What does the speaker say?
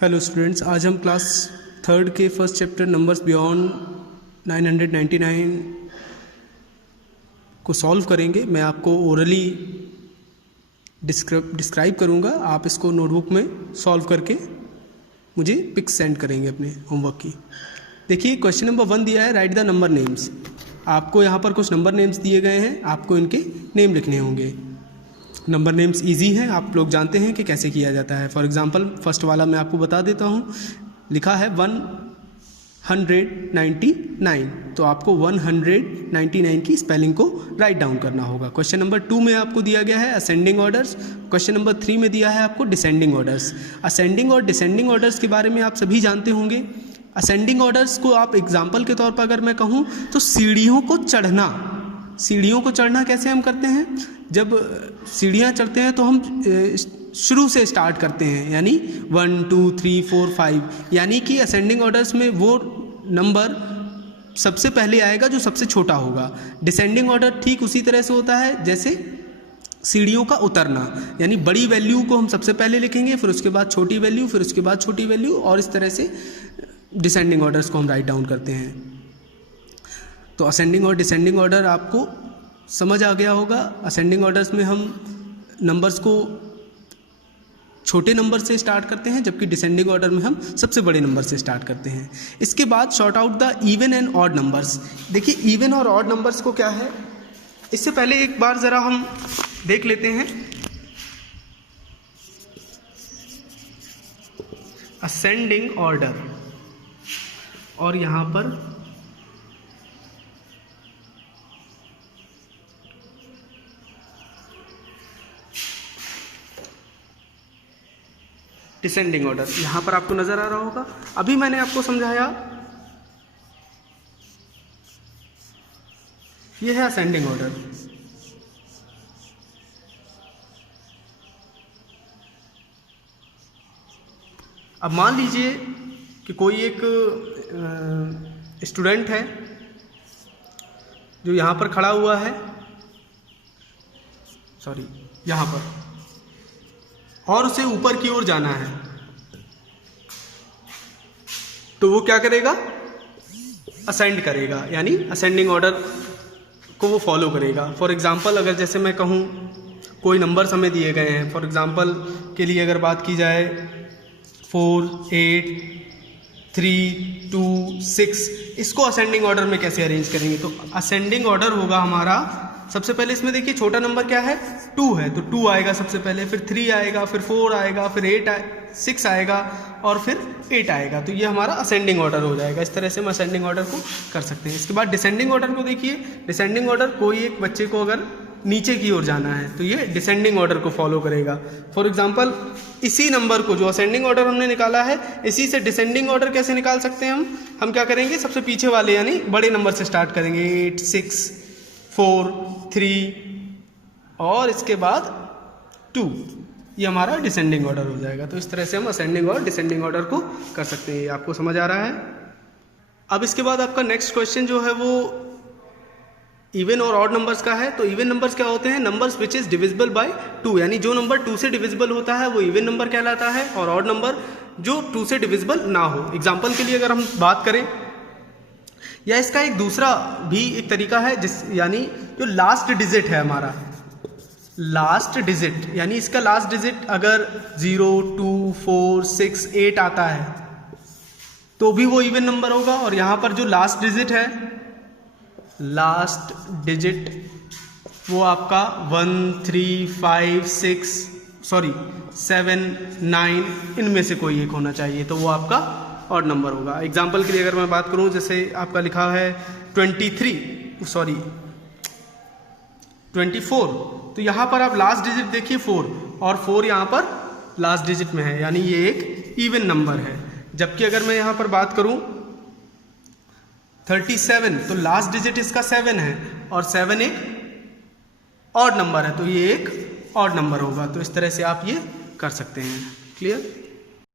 Hello students, आज हम class third के फर्स्ट चैप्टर नंबर्स बियॉन्ड 999 को सॉल्व करेंगे। मैं आपको ओरली डिस्क्राइब करूँगा, आप इसको नोटबुक में सॉल्व करके मुझे पिक्स सेंड करेंगे अपने होमवर्क की। देखिए क्वेश्चन नंबर 1 दिया है, राइट द नंबर नेम्स। आपको यहाँ पर कुछ नंबर नेम्स दिए गए हैं, आपको इनके नेम लिखने होंगे। नंबर नेम्स इजी हैं, आप लोग जानते हैं कि कैसे किया जाता है। फॉर एग्जांपल फर्स्ट वाला मैं आपको बता देता हूँ, लिखा है 199, तो आपको 199 की स्पेलिंग को राइट डाउन करना होगा। क्वेश्चन नंबर 2 में आपको दिया गया है असेंडिंग ऑर्डर्स। क्वेश्चन नंबर 3 में दिया है आपको डिसेंडिंग ऑर्डर्स। असेंडिंग और डिसेंडिंग ऑर्डर्स के बारे में आप सभी जानते होंगे। असेंडिंग ऑर्डर्स को आप एग्जाम्पल के तौर पर अगर मैं कहूँ तो सीढ़ियों को चढ़ना कैसे हम करते हैं। जब सीढ़ियाँ चढ़ते हैं तो हम शुरू से स्टार्ट करते हैं, यानी 1 2 3 4 5, यानी कि असेंडिंग ऑर्डर्स में वो नंबर सबसे पहले आएगा जो सबसे छोटा होगा। डिसेंडिंग ऑर्डर ठीक उसी तरह से होता है जैसे सीढ़ियों का उतरना, यानी बड़ी वैल्यू को हम सबसे पहले लिखेंगे, फिर उसके बाद छोटी वैल्यू, फिर उसके बाद छोटी वैल्यू, और इस तरह से डिसेंडिंग ऑर्डर्स को हम राइट डाउन करते हैं। तो असेंडिंग और डिसेंडिंग ऑर्डर आपको समझ आ गया होगा। असेंडिंग ऑर्डर्स में हम नंबर्स को छोटे नंबर से स्टार्ट करते हैं, जबकि डिसेंडिंग ऑर्डर में हम सबसे बड़े नंबर से स्टार्ट करते हैं। इसके बाद short out the even and odd numbers. देखिए इवन और ऑड नंबर्स को क्या है, इससे पहले एक बार ज़रा हम देख लेते हैं। असेंडिंग ऑर्डर और यहाँ पर डिसेंडिंग ऑर्डर, यहाँ पर आपको नजर आ रहा होगा। अभी मैंने आपको समझाया, ये है असेंडिंग ऑर्डर। अब मान लीजिए कि कोई एक स्टूडेंट है जो यहाँ पर खड़ा हुआ है, यहाँ पर, और उसे ऊपर की ओर जाना है, तो वो क्या करेगा, असेंड करेगा, यानी असेंडिंग ऑर्डर को वो फॉलो करेगा। फॉर एग्जांपल अगर जैसे मैं कहूँ कोई नंबर्स हमें दिए गए हैं, फॉर एग्जांपल के लिए अगर बात की जाए 4 8 3 2 6, इसको असेंडिंग ऑर्डर में कैसे अरेंज करेंगे। तो असेंडिंग ऑर्डर होगा हमारा, सबसे पहले इसमें देखिए छोटा नंबर क्या है, 2 है, तो 2 आएगा सबसे पहले, फिर 3 आएगा, फिर 4 आएगा, फिर 6 आएगा, और फिर 8 आएगा। तो ये हमारा असेंडिंग ऑर्डर हो जाएगा। इस तरह से हम असेंडिंग ऑर्डर को कर सकते हैं। इसके बाद डिसेंडिंग ऑर्डर को देखिए। डिसेंडिंग ऑर्डर, कोई एक बच्चे को अगर नीचे की ओर जाना है तो ये डिसेंडिंग ऑर्डर को फॉलो करेगा। फॉर एग्जाम्पल इसी नंबर को, जो असेंडिंग ऑर्डर हमने निकाला है, इसी से डिसेंडिंग ऑर्डर कैसे निकाल सकते हैं हम क्या करेंगे, सबसे पीछे वाले यानी बड़े नंबर से स्टार्ट करेंगे, 8 6 4 3 और इसके बाद 2, ये हमारा डिसेंडिंग ऑर्डर हो जाएगा। तो इस तरह से हम असेंडिंग और डिसेंडिंग ऑर्डर को कर सकते हैं। आपको समझ आ रहा है। अब इसके बाद आपका नेक्स्ट क्वेश्चन जो है वो इवन और ऑड नंबर्स का है। तो इवन नंबर्स क्या होते हैं, numbers which is divisible by 2, यानी जो नंबर 2 से डिविजिबल होता है वो इवन नंबर कहलाता है, और ऑड नंबर जो 2 से डिविजिबल ना हो। एग्जाम्पल के लिए अगर हम बात करें, या इसका एक दूसरा भी एक तरीका है, यानी जो लास्ट डिजिट है हमारा, लास्ट डिजिट, यानी इसका लास्ट डिजिट अगर 0 2 4 6 8 आता है तो भी वो इवन नंबर होगा। और यहाँ पर जो लास्ट डिजिट है, लास्ट डिजिट वो आपका 1 3 5 6 7 9 इनमें से कोई एक होना चाहिए, तो वो आपका ऑड नंबर होगा। एग्जाम्पल के लिए अगर मैं बात करूं, जैसे आपका लिखा है 24, तो यहाँ पर आप लास्ट डिजिट देखिए 4, और 4 यहाँ पर लास्ट डिजिट में है, यानी ये एक इवन नंबर है। जबकि अगर मैं यहाँ पर बात करूं 37, तो लास्ट डिजिट इसका 7 है, और 7 एक ऑड नंबर है, तो ये एक ऑड नंबर होगा। तो इस तरह से आप ये कर सकते हैं। क्लियर।